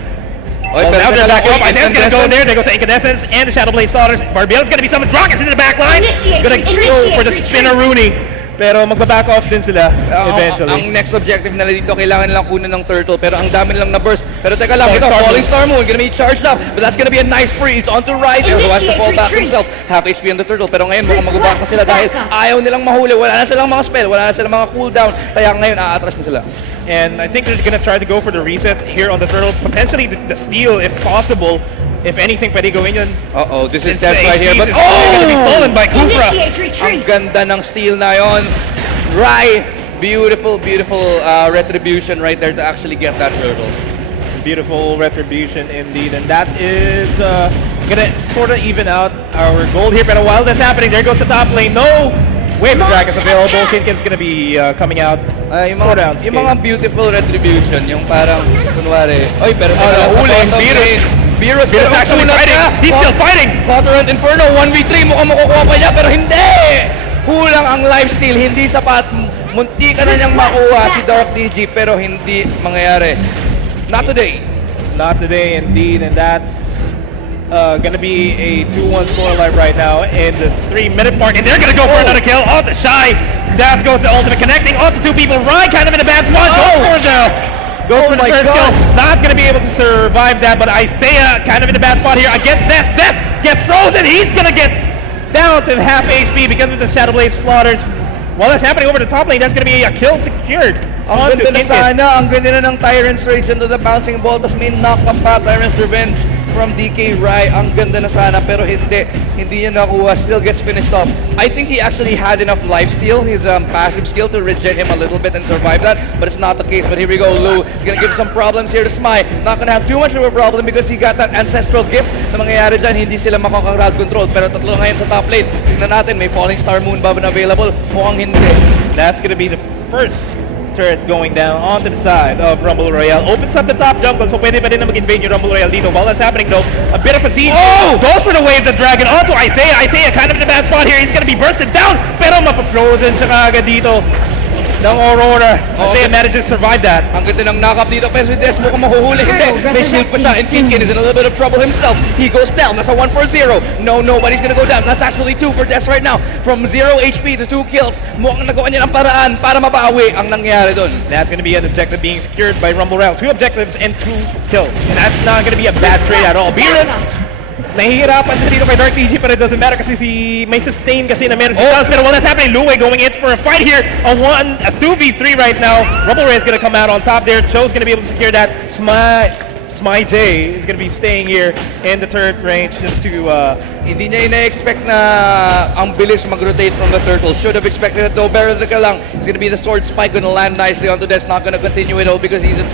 Now they're backing off. Isaiah's going to go there. They go to Incandescence and the Shadow Blade Slaughters. Barbiel's going to be summoned. Rockets into the back line. Going to go for the Spinneroonie. Pero magbaback off din sila eventually. Ang next objective nila dito, kailangan nilang kunin ng turtle. Pero ang dami nilang na-burst. Pero teka lang, ito, Falling Star Moon, gonna be charged up. But that's gonna be a nice freeze onto Ryder, who has to fall back himself. Half HP on the turtle. Pero ngayon, mukhang mag-back na sila dahil ayaw nilang mahuli. Wala na silang mga spell, wala na silang mga cooldown. Kaya ngayon, aatras na sila. And I think they're gonna try to go for the reset here on the turtle. Potentially the steal, if possible. If anything, pwede gawin yun. This is death right here. But gonna be stolen by Kufra. Ang ganda ng steal na yon. Rai, beautiful retribution right there to actually get that turtle. Beautiful retribution indeed, and that is Gonna sort of even out our gold here, but while that's happening, there goes the top lane. No! Wave of Dragon's available. Kinkin's gonna be coming out. Sort out. Yung mga beautiful retribution, yung parang, kunwari, oy, pero Uling, Beerus actually fighting. He's still fighting. Counter Inferno, 1v3, mukhang makukuha pa niya, pero hindi! Kulang ang lifesteal, hindi sapat. Munti ka na niyang makuha si Dark DG, pero hindi mangyayari. Not today. Not today, indeed, and that's gonna be a 2-1 scoreline right now in the 3-minute mark, and they're gonna go for another kill. Oh, the Shy. That goes to ultimate connecting. Oh, to two people. Ryan kind of in a bad spot. Goes for the first kill. Not gonna be able to survive that, but Isaiah kind of in a bad spot here against Ness. Ness gets frozen. He's gonna get down to half HP because of the Shadow Blade slaughters. While that's happening over the top lane, that's gonna be a kill secured. Ang ganda na sana, ang ganda na ng Tyrant's Rage into the bouncing ball, tapos may knock-up pa, Tyrant's Revenge from DK Rai. Ang ganda na sana, pero hindi niya nakuha, still gets finished off. I think he actually had enough lifesteal, his passive skill to regen him a little bit and survive that, but it's not the case. But here we go, Lou, he's gonna give some problems here to Smai. Not gonna have too much of a problem because he got that ancestral gift na mangyayari dyan, hindi sila makaka-crowd control. Pero tatlo ngayon sa top lane, tingnan natin, may Falling Star Moon ba available? Mukhang hindi. That's gonna be the first turret going down onto the side of Rumble Royale. Opens up the top jungle, so pwede pa din na mag-invade yung Rumble Royale dito. While that's happening though, a bit of a siege. Oh! Goes for the wave, the dragon onto Isaiah. Isaiah kind of in a bad spot here. He's gonna be bursted down, pero mapa-frozen siya kaagad dito ng Aurora. Isaiah manages to survive that. Ang ganda ng knock-up dito, pero si Des mukhang mahuhuli. Hindi, may shield pa siya, and Kinkin is in a little bit of trouble himself. He goes down, that's a 1 for 0. No, nobody's gonna go down. That's actually 2 for Des right now. From 0 HP to 2 kills, mukhang nagawa niya ng paraan para mabawi ang nangyari doon. That's gonna be an objective being secured by Rumble Royale. 2 objectives and 2 kills. And that's not gonna be a bad trade at all. Beerus, nahihirapan siya dito kay Dark TG, but it doesn't matter kasi may sustain kasi na meron si Charles. Pero while that's happening, Luwe going in for a fight here. A 2v3 right now. Rumble Ray is gonna come out on top there. Cho's gonna be able to secure that. Smai J is gonna be staying here in the turret range just to Hindi niya ina-expect na ang bilis mag-rotate from the turtle. Should have expected it though. Pero ka lang, it's gonna be the sword spike, gonna land nicely onto Des. Not gonna continue it all because he's a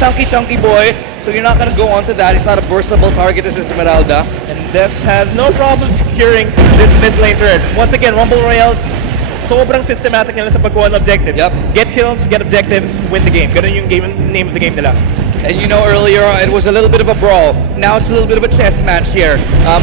chunky boy. So you're not gonna go onto that. It's not a burstable target. This is Esmeralda. And Des has no problem securing this mid lane turret. Once again, Rumble Royale's sobrang systematic nila sa pagkuha ng objectives. Yep. Get kills, get objectives, win the game. Ganun yung name of the game nila. And you know, earlier it was a little bit of a brawl. Now it's a little bit of a chess match here.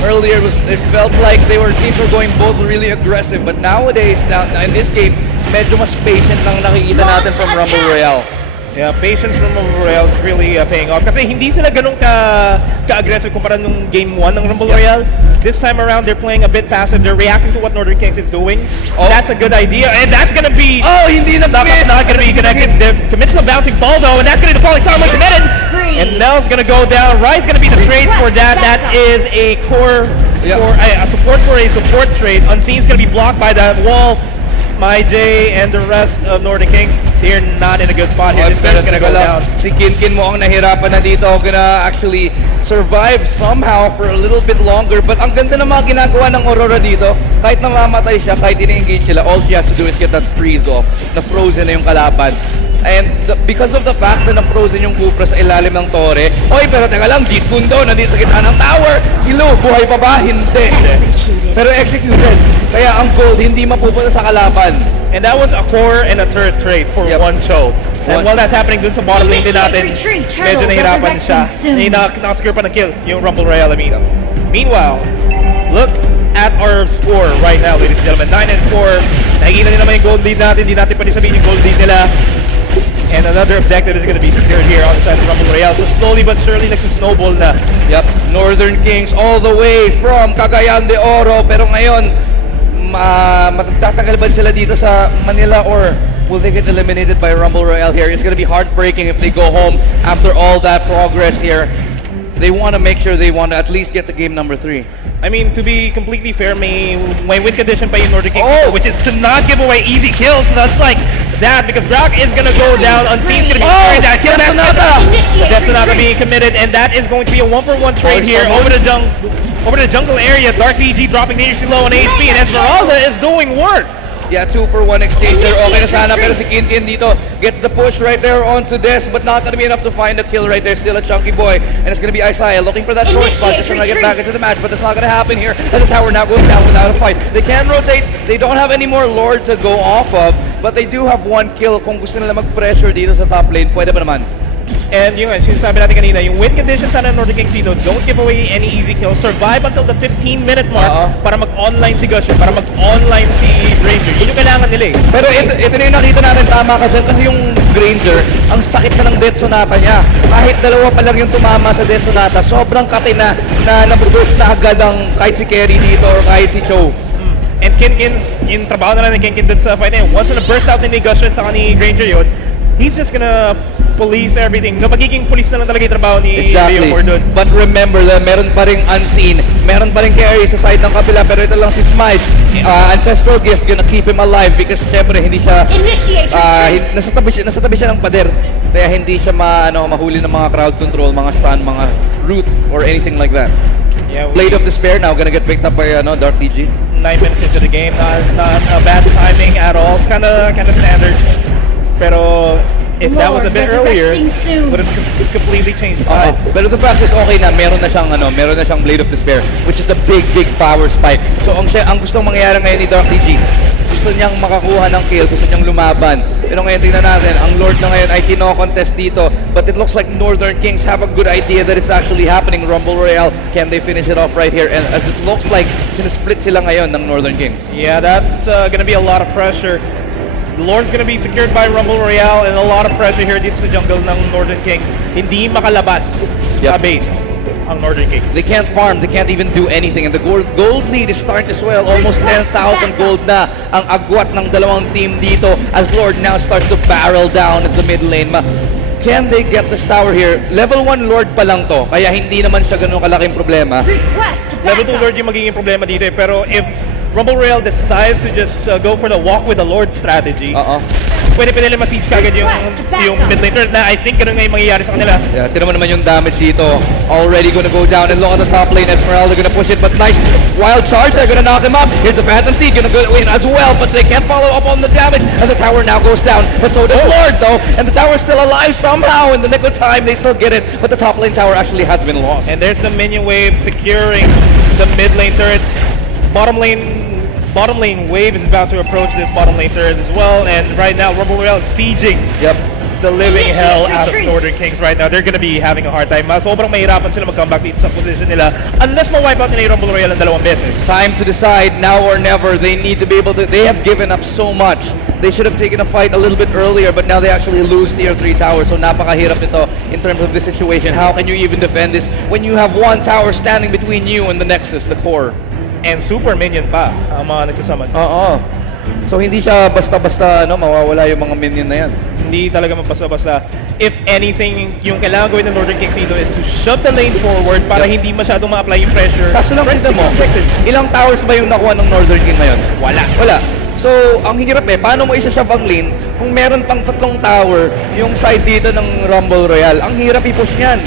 Earlier it felt like teams were going both really aggressive, but nowadays, now in this game, medyo mas patient lang nakikita natin from Rumble Royale. Yeah, patience from Rumble Royale is really paying off. Kasi hindi sila ganun ka-aggressive kumpara nung game 1 ng Rumble Royale. This time around, they're playing a bit passive. They're reacting to what Northern Kings is doing. Oh. That's a good idea. And that's gonna be... Oh, hindi na miss! Not gonna be connected. Commits to bouncing ball though, and that's gonna be the falling star committed. And Nell's gonna go down. Rai's gonna be the trade for that. That is a core... Yeah. A support for a support trade. Unseen's gonna be blocked by that wall. My J and the rest of Northern Kings, they're not in a good spot here. This guy's gonna go down. Si Kinkin mo ang nahirapan na dito, gonna actually survive somehow for a little bit longer. But ang ganda ng mga ginagawa ng Aurora dito, kahit namamatay siya, kahit ini-engage sila, all she has to do is get that freeze off. Na-frozen na yung kalaban. And because of the fact na na-frozen yung Kufra sa ilalim ng tore, oy, pero teka lang, Jeet Kundo, nandito sa gitna ng tower. Si Lu, buhay pa ba? Hindi. Pero executed. Kaya ang gold hindi mapupunta sa kalaban. And that was a core and a turret trade for one Cho. And while that's happening dun sa bottom lane din natin, medyo nahirapan siya. Nakasecure pa ng kill yung Rumble Royale, I mean. Meanwhile, look at our score right now, ladies and gentlemen. 9 and 4. Nakikita nyo naman yung gold lead natin. Hindi natin pa rin sabihin yung gold lead nila. And another objective is going to be secured here on the side of Rumble Royale. So slowly but surely, nagsisnowball na. Yep, Northern Kings all the way from Cagayan de Oro. Pero ngayon, matatagal ba sila dito sa Manila or will they get eliminated by Rumble Royale here? It's going to be heartbreaking if they go home after all that progress here. They want to make sure they want to at least get to game number 3. I mean, to be completely fair, may win condition pa yung Northern Kings, which is to not give away easy kills. That's like that, because Brock is gonna go down. Unseen's gonna be carrying that kill. That's not being committed, and that is going to be a 1-for-1 trade here over the jungle area. Dark DG dropping dangerously low on HP, and Esmeralda is doing work. Yeah, 2-for-1 exchange there. Okay na sana, pero si Kinkin dito gets the push right there onto this, but not gonna be enough to find the kill right there. Still a chunky boy, and it's gonna be Isaiah looking for that short spot, just trying to get back into the match, but that's not gonna happen here, as the tower now goes down without a fight. They can rotate, they don't have any more Lord to go off of, but they do have one kill. Kung gusto nila mag-pressure dito sa top lane, pwede ba naman? And yung sinasabi natin kanina, yung win conditions sana ng Northern Kings dito, don't give away any easy kills. Survive until the 15-minute mark para mag-online si Gushon, para mag-online si Granger. Yun yung kailangan nila eh. Pero ito na yung nakita natin, tama ka dyan, kasi yung Granger, ang sakit na ng Death Sonata niya. Kahit dalawa pa lang yung tumama sa Death Sonata, sobrang kati na naburst na agad ang kahit si Kerry dito or kahit si Cho. And Kinkin's, yung trabaho na lang ni Kinkin dun sa fight na yun, once na burst out ni Gushon sa ni Granger yun, he's just gonna police everything. No, magiging police na lang talaga yung trabaho ni Exactly. Leomord dun. But remember, meron pa ring unseen, meron pa ring carry sa side ng kabila, pero ito lang si Smite. Ancestral Gift gonna keep him alive because syempre hindi siya, nasa tabi siya ng pader. Kaya hindi siya mahuli ng mga crowd control, mga stun, mga root, or anything like that. Yeah, Blade of Despair now gonna get picked up by Dark DG. 9 minutes into the game, not a bad timing at all. It's kinda standard. Pero if that was a bit earlier, would have completely changed the sides. Pero the fact is okay na meron na siyang Blade of Despair, which is a big power spike. So ang gustong mangyari ngayon ni Dark DG, gusto niyang makakuha ng kill, gusto niyang lumaban. Pero ngayon tingnan natin, ang Lord na ngayon ay kino-contest dito, but it looks like Northern Kings have a good idea that it's actually happening. Rumble Royale, can they finish it off right here? And as it looks like, sinisplit sila ngayon ng Northern Kings. Yeah, that's gonna be a lot of pressure. The Lord's gonna be secured by Rumble Royale and a lot of pressure here dito sa jungle ng Northern Kings. Hindi makalabas sa base ang Northern Kings. They can't farm, they can't even do anything, and the gold lead is starting to swell. Almost 10,000 gold na ang agwat ng dalawang team dito as Lord now starts to barrel down at the mid lane. Can they get this tower here? Level 1 Lord pa lang to, kaya hindi naman siya ganun kalaking problema. Level 2 Lord yung magiging problema dito eh, pero if Rumble Royale decides to just go for the walk with the Lord strategy, pwede nila ma-siege kagad yung mid lane turret na I think ganun nga yung mangyayari sa kanila. Yeah, tira mo naman yung damage dito. Already gonna go down and look at the top lane. Esmeralda gonna push it, but nice wild charge. They're gonna knock him up. Here's the Phantom Seed gonna go in as well, but they can't follow up on the damage as the tower now goes down. But so does Lord though, and the tower's still alive somehow. In the nick of time, they still get it, but the top lane tower actually has been lost. And there's the minion wave securing the mid lane turret. Bottom lane wave is about to approach this bottom lane turret as well, and right now Rumble Royale is sieging the living hell out of Northern Kings right now. They're gonna be having a hard time. Sobrang mahirapan sila mag-comeback dito sa position nila unless ma-wipe out nila yung Rumble Royale ng dalawang beses. Time to decide, now or never. They need to be able to, they have given up so much. They should have taken a fight a little bit earlier, but now they actually lose tier 3 tower. So napakahirap nito in terms of this situation. How can you even defend this when you have one tower standing between you and the Nexus, the core? And super minion pa ang mga nagsasaman. So hindi siya basta-basta mawawala yung mga minion na yan. Hindi talaga mabasa-basa. If anything, yung kailangan gawin ng Northern Kings dito is to shove the lane forward para hindi masyadong ma-apply yung pressure. Kaso lang kita mo, ilang towers ba yung nakuha ng Northern King ngayon? Wala. So, ang hirap paano mo isa-shove ang lane kung meron pang 3 tower yung side dito ng Rumble Royale? Ang hirap i-push niyan.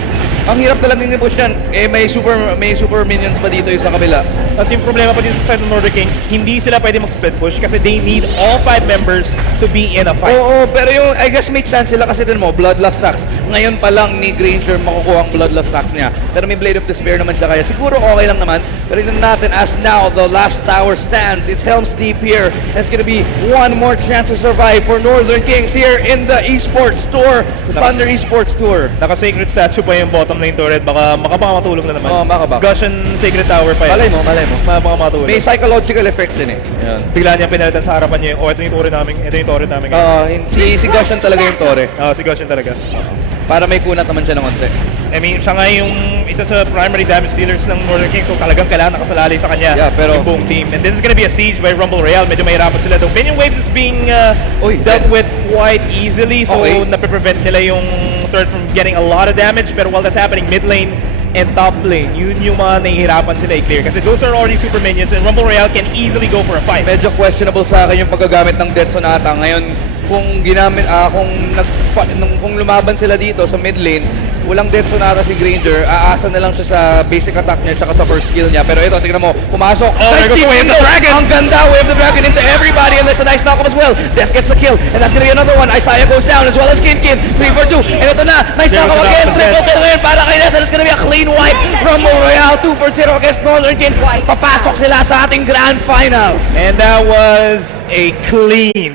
Ang hirap talagang i-push yan. May super minions pa dito yung sa kabila. Tapos yung problema pa dito sa side ng Northern Kings, hindi sila pwede mag-split push kasi they need all 5 members to be in a fight. Oo, pero yung, I guess may chance sila kasi din mo, Bloodlust stacks. Ngayon pa lang ni Granger makukuha ang Bloodlust stacks niya. Pero may Blade of Despair naman siya, kaya siguro okay lang naman. Pero yun natin, as now, the last tower stands. It's Helm's Deep here. And it's gonna be one more chance to survive for Northern Kings here in the Esports Tour, the Thunder Esports Tour. Naka-sacred statue pa yung bottom lane turret, baka matulog na naman. Makabak. Gushon Sacred Tower pa yun. Malay mo. Baka matulog. May psychological effect din Yan. Bigla niya pinalitan sa harapan niya, ito yung turret namin ngayon. Si Gushon talaga yung tore. Si Gushon talaga. Para may kunat naman siya ng konti. I mean, siya nga yung isa sa primary damage dealers ng Northern Kings, so talagang kailangan nakasalalay sa kanya yung buong team. And this is gonna be a siege by Rumble Royale. Medyo mahirapan sila. The minion wave is being dealt with quite easily, so nape-prevent nila yung turret from getting a lot of damage. Pero while that's happening, mid lane and top lane, yun yung mga nahihirapan sila i-clear. Kasi those are already super minions and Rumble Royale can easily go for a fight. Medyo questionable sa akin yung paggagamit ng Death Sonata. Ngayon, kung lumaban sila dito sa mid lane, walang Death Sonata si Granger, aasa na lang siya sa basic attack niya tsaka sa first skill niya. Pero ito, tingnan mo, pumasok. there goes Wave the Dragon! Ang ganda, Wave the Dragon into everybody, and there's a nice knock-up as well. Death gets the kill, and that's gonna be another one. Isaiah goes down as well as Kin. 3 for 2, and ito na, nice There's knock-up an again. up Triple kill ngayon para kay Ness, and it's gonna be a clean wipe. Rumble Royale, 2 for 0 against Northern Kings. Papasok sila sa ating grand final. And that was a clean